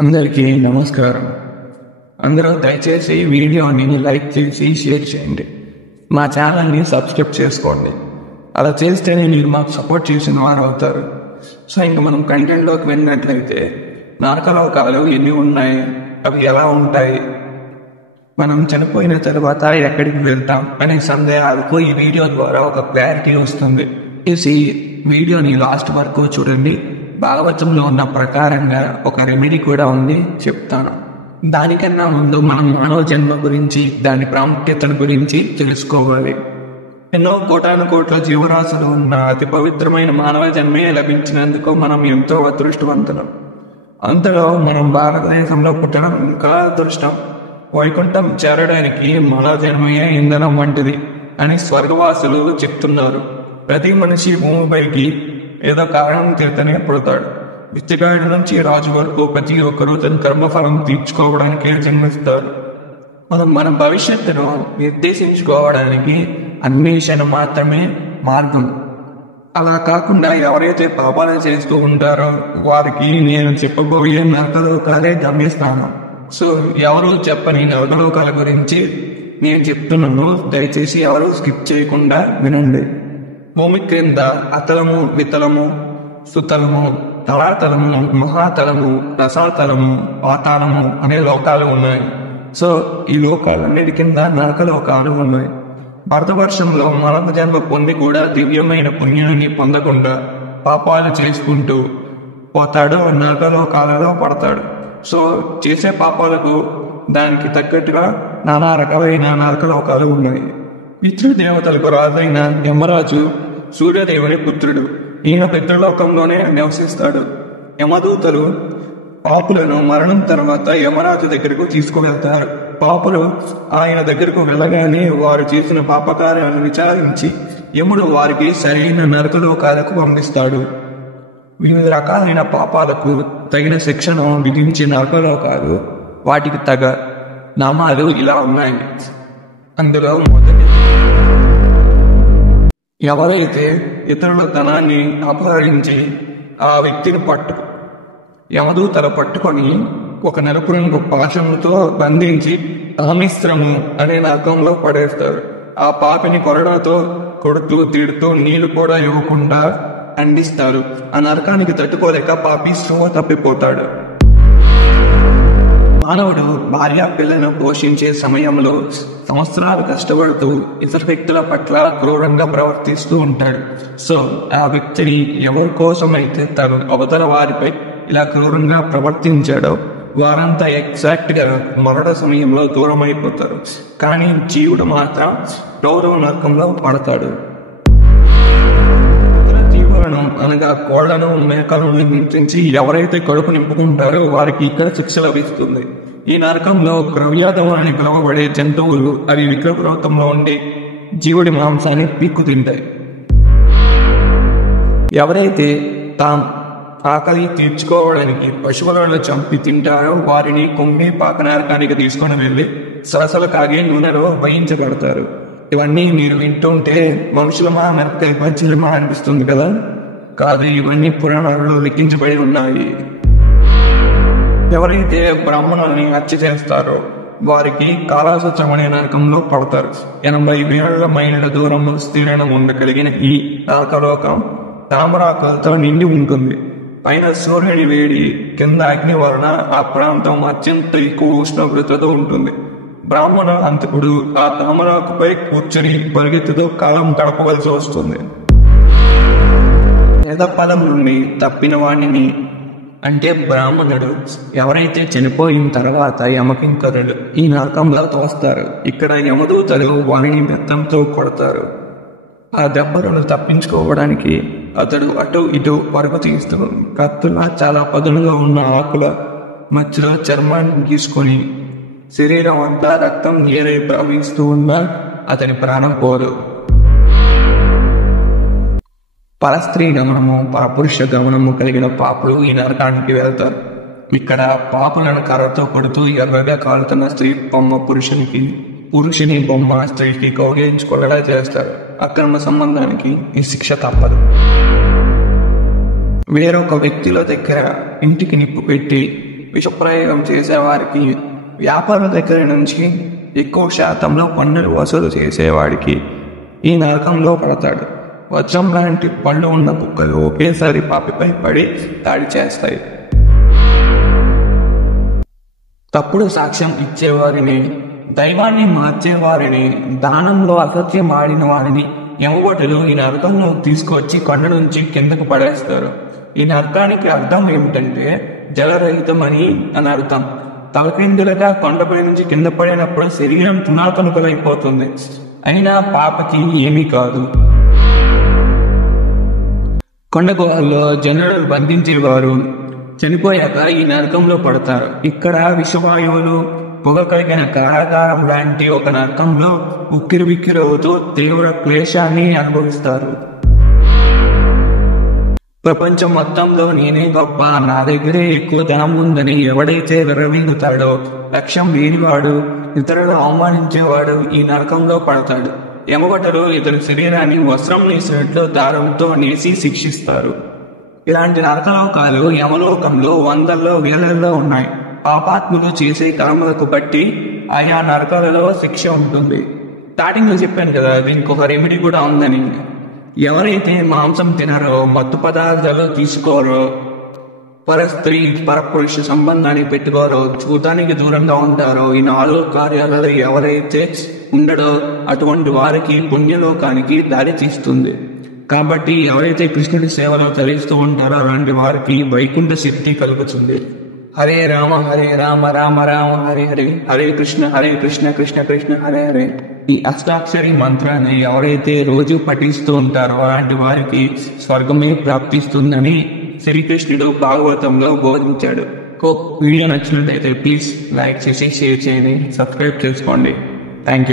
అందరికీ నమస్కారం. అందరూ దయచేసి వీడియోని లైక్ చేసి షేర్ చేయండి. మా ఛానల్ని సబ్స్క్రైబ్ చేసుకోండి. అలా చేస్తేనే మీరు మాకు సపోర్ట్ చేసిన వారు అవుతారు. సో ఇంక మనం కంటెంట్లోకి వెళ్ళినట్లయితే, నరకలోకాలు ఎన్ని ఉన్నాయి, అవి ఎలా ఉంటాయి, మనం చనిపోయిన తర్వాత ఎక్కడికి వెళ్తాం అనే సందేహాలకు ఈ వీడియో ద్వారా ఒక క్లారిటీ వస్తుంది. ఈ వీడియోని లాస్ట్ వరకు చూడండి. భాగవతంలో ఉన్న ప్రకారంగా ఒక రెమెడీ కూడా ఉంది, చెప్తాను. దానికన్నా ముందు మనం మానవ జన్మ గురించి, దాని ప్రాముఖ్యతను గురించి తెలుసుకోవాలి. ఎన్నో కోటాను కోట్ల జీవరాశులు ఉన్న అతి పవిత్రమైన మానవ జన్మే లభించినందుకు మనం ఎంతో అదృష్టవంతులం. అంతలో మనం భారతదేశంలో పుట్టడం ఇంకా అదృష్టం. వైకుంఠం చేరడానికి మానవ జన్మయే ఇంధనం వంటిది అని స్వర్గవాసులు చెప్తున్నారు. ప్రతి మనిషి భూమిపైకి ఏదో కారణం చేతనే పుడతాడు. బిచ్చగాడి నుంచి రాజు వరకు ప్రతి ఒక్కరూ తన కర్మఫలం తీర్చుకోవడానికే జన్మిస్తారు. మనం మన భవిష్యత్తును నిర్దేశించుకోవడానికి అన్వేషణ మాత్రమే మార్గం. అలా కాకుండా ఎవరైతే పాపాలు చేస్తూ ఉంటారో వారికి నేను చెప్పబోయే నరకలోకాలే గమ్యస్థానం. సో ఎవరు చెప్పని నరకలోకాల గురించి నేను చెప్తున్నాను. దయచేసి ఎవరు స్కిప్ చేయకుండా వినండి. భూమి క్రింద అతలము, వితలము, సుతలము, తలాతలము, మహాతలము, రసాతలము, పాతాళము అనే లోకాలు ఉన్నాయి. సో ఈ లోకాలన్నిటి కింద నరకలోకాలు ఉన్నాయి. భారతవర్షంలో మానవ జన్మ పొంది కూడా దివ్యమైన పుణ్యాన్ని పొందకుండా పాపాలు చేసుకుంటూ పోతాడు, నరకలోకాలలో పడతాడు. సో చేసే పాపాలకు దానికి తగ్గట్టుగా నానా రకాలైన నరకలోకాలు ఉన్నాయి. పితృదేవతలకు రాజైన యమరాజు సూర్యదేవుని పుత్రుడు. ఈయన పితృలోకంలోనే నివసిస్తాడు. యమదూతలు పాపులను మరణం తర్వాత యమరాజు దగ్గరకు తీసుకువెళ్తారు. పాపులు ఆయన దగ్గరకు వెళ్ళగానే వారు చేసిన పాపకార్యాలను విచారించి యముడు వారికి సరైన నరకలోకాలకు పంపిస్తాడు. వివిధ రకాలైన పాపాలకు తగిన శిక్షను విధించిన నరకలోకాలు, వాటికి తగ నామాలు ఇలా ఉన్నాయి. అందులో మొదటి, ఎవరైతే ఇతరుల ధనాన్ని అపహరించి ఆ వ్యక్తిని యమదూతలు పట్టుకొని ఒక నలుపు రంగు పాశంతో బంధించి కామిశ్రము అనే నరకంలో పడేస్తారు. ఆ పాపిని కొరడాతో కొడుతూ తిడుతూ నీళ్లు కూడా ఇవ్వకుండా ఖండిస్తారు. ఆ నరకానికి తట్టుకోలేక పాపి స్పృహ తప్పిపోతాడు. మానవుడు భార్య పిల్లను పోషించే సమయంలో సంవత్సరాలు కష్టపడుతూ ఇతర వ్యక్తుల పట్ల క్రూరంగా ప్రవర్తిస్తూ ఉంటాడు. సో ఆ వ్యక్తిని ఎవరి కోసమైతే తను అవతల వారిపై ఇలా క్రూరంగా ప్రవర్తించాడో వారంతా ఎగ్జాక్ట్గా మరణ సమయంలో దూరం అయిపోతారు. కానీ జీవుడు మాత్రం గౌరవ నరకంలో పడతాడు. జీవులను అనగా కోళ్లను, మేకలను హింసించి ఎవరైతే కడుపు నింపుకుంటారో వారికి ఇక్కడ శిక్ష లభిస్తుంది. ఈ నరకంలో క్రవ్యాధం అని పిలువబడే జంతువులు అవి వికృతంలో ఉండి జీవుడి మాంసాన్ని పీక్కు తింటాయి. ఎవరైతే తాము ఆకలి తీర్చుకోవడానికి పశువులను చంపి తింటారో వారిని కొమ్మి పాక నరకానికి తీసుకొని వెళ్ళి సరసలు కాగే నూనెలో వేయించబడతారు. ఇవన్నీ మీరు వింటుంటే మనుషులమా నరకాయ పంచమా అనిపిస్తుంది కదా? కాదు, ఇవన్నీ పురాణాలలో లిఖించబడి ఉన్నాయి. ఎవరైతే బ్రాహ్మణుల్ని హత్య చేస్తారో వారికి కాలాసత్రం అనే నరకంలో పడతారు. 80,000 మైళ్ళ దూరంలో స్థిరణ ఉండగలిగిన ఈ నరకలోకం తామరాకులతో నిండి ఉంటుంది. పైన సూర్యుని వేడి, కింద అగ్ని వలన ఆ ప్రాంతం అత్యంత ఎక్కువ ఉష్ణోగ్రతతో ఉంటుంది. బ్రాహ్మణ హంతకుడు ఆ తామరాకుపై కూర్చొని పరిగెత్తుతో కాలం గడపవలసి వస్తుంది. వేదపదం నుండి తప్పిన వాణిని అంటే బ్రాహ్మణుడు ఎవరైతే చనిపోయిన తర్వాత యమకింకరులు ఈ నరకంలో తోస్తారు. ఇక్కడ యమదూతలు వాణిని బెత్తంతో కొడతారు. ఆ దెబ్బలను తప్పించుకోవడానికి అతడు అటు ఇటు పరుగు తీస్తూ కత్తులా చాలా పదునుగా ఉన్న ఆకుల మధ్యలో చర్మాన్ని గీసుకొని శరీరం అంతా రక్తం ఏరే ప్రవహిస్తూ ఉన్న అతని ప్రాణం పోరు. పరస్త్రీ గమనము, పరపురుష గమనము కలిగిన పాపులు ఈ నరకానికి వెళ్తారు. ఇక్కడ పాపులను కర్రతో కొడుతూ ఎర్రగా కాలుతున్న స్త్రీ బొమ్మ పురుషునికి, పురుషుని బొమ్మ స్త్రీకి కౌగిలించుకునేలా చేస్తారు. అక్రమ సంబంధానికి ఈ శిక్ష తప్పదు. వేరొక వ్యక్తుల దగ్గర ఇంటికి నిప్పు పెట్టి విషప్రయోగం చేసేవారికి, వ్యాపారుల దగ్గర నుంచి ఎక్కువ శాతంలో పన్నులు వసూలు చేసేవాడికి ఈ నరకంలో పడతాడు. వజ్రం లాంటి పళ్ళు ఉన్న కుక్కలు ఒకేసారి పాపిపై పడి దాడి చేస్తాయి. తప్పుడు సాక్ష్యం ఇచ్చేవారిని, దైవాన్ని మార్చేవారిని, దానంలో అసత్యం ఆడిన వారిని యమభటులు ఈ నరకంలో తీసుకొచ్చి కొండ నుంచి కిందకు పడేస్తారు. ఈ నరకానికి అర్థం ఏమిటంటే జలరహితం అని అర్థం. తలకిందులుగా కొండపై నుంచి కింద పడినప్పుడు శరీరం తునాతునకలైపోతుంది. అయినా పాపకి ఏమీ కాదు. కొండ గుహల్లో జనులను బంధించేవారు చనిపోయాక ఈ నరకంలో పడతారు. ఇక్కడ విషవాయువులు, పొగ కలిగిన కారాగారం లాంటి ఒక నరకంలో ఉక్కిరిబిక్కిరవుతూ తీవ్ర క్లేశాన్ని అనుభవిస్తారు. ప్రపంచం మొత్తంలో నేనే గొప్ప, నా దగ్గరే ఎక్కువ ధనం ఉందని ఎవడైతే విర్రవీగుతాడో, లక్ష్యం లేనివాడు, ఇతరులు అవమానించేవాడు ఈ నరకంలో పడతాడు. యమభటులు ఇతని శరీరాన్ని వస్త్రం నేసినట్లు దారంతో నేసి శిక్షిస్తారు. ఇలాంటి నరకలోకాలు యమలోకంలో వందల్లో వేలల్లో ఉన్నాయి. పాపాత్ములు చేసే కర్మలకు బట్టి ఆయా నరకాలలో శిక్ష ఉంటుంది. స్టార్టింగ్లో చెప్పాను కదా, దీనికి ఒక రెమెడీ కూడా ఉందని. ఎవరైతే మాంసం తినరో, మత్తు పదార్థాలు తీసుకోరో, పరస్త్రీ పరపురుష సంబంధాన్ని పెట్టుకోరో, చూడటానికి దూరంగా ఉంటారో, ఈ 4 కార్యాలలో ఎవరైతే ఉండడో అటువంటి వారికి పుణ్యలోకానికి దారి తీస్తుంది. కాబట్టి ఎవరైతే కృష్ణుడి సేవలో తరిస్తూ ఉంటారో అలాంటి వారికి వైకుంఠ సిద్ధి కలుగుతుంది. హరే రామ రామ రామ హరే హరే, హరే కృష్ణ కృష్ణ కృష్ణ హరే హరే. ఈ అష్టాక్షరి మంత్రాన్ని ఎవరైతే రోజు పఠిస్తూ ఉంటారో అలాంటి వారికి స్వర్గమే ప్రాప్తిస్తుందని శ్రీకృష్ణుడు భాగవతంలో బోధించాడు. వీడియో నచ్చినట్లయితే ప్లీజ్ లైక్ చేసి, షేర్ చేయండి, సబ్స్క్రైబ్ చేసుకోండి. Thank you.